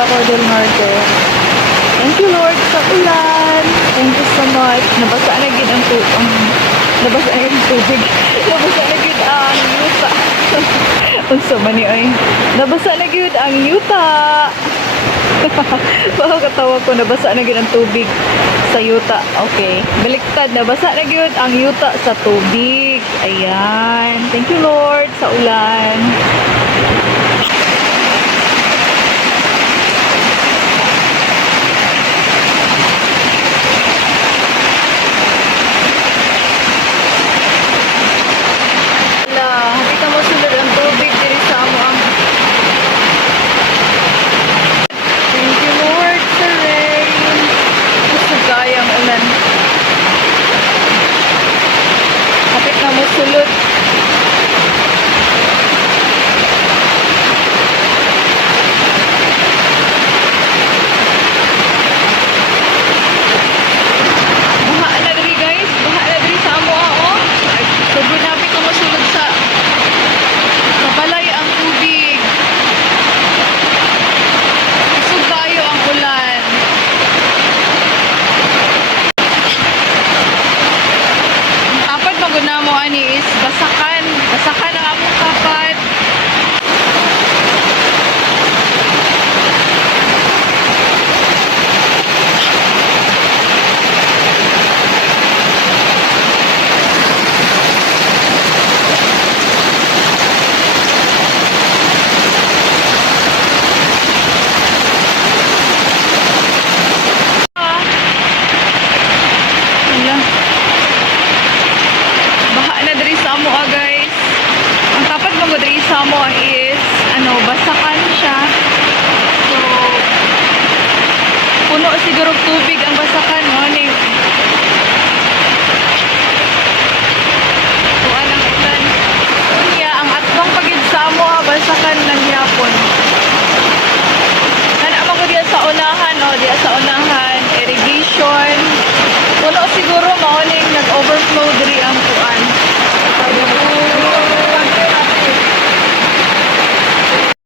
sa Cor del Norte. Thank you Lord sa ulan. Thank you so much. Nabasa na gid ang nabasa na yung tubig. Nabasa na gid ang yuta. Unsa man ni ay? Nabasa na gid ang yuta. Baka katawa ko, nabasa na gid ang tubig sa yuta. Okay. Baliktad, nabasa na gid ang yuta sa tubig. Ayan. Thank you Lord sa ulan. Sulod. Baha na diri guys. Baha na diri sa amo oh. Sobrang napi ko masulod sa balay ang tubig. Isog kayo ang ulan. Ang tapad maguna mo ani is basakan ang among kapad. Baha na diri sa amo guys. Ang tapat mo diri sa amo is basakan siya. So puno siguro tubig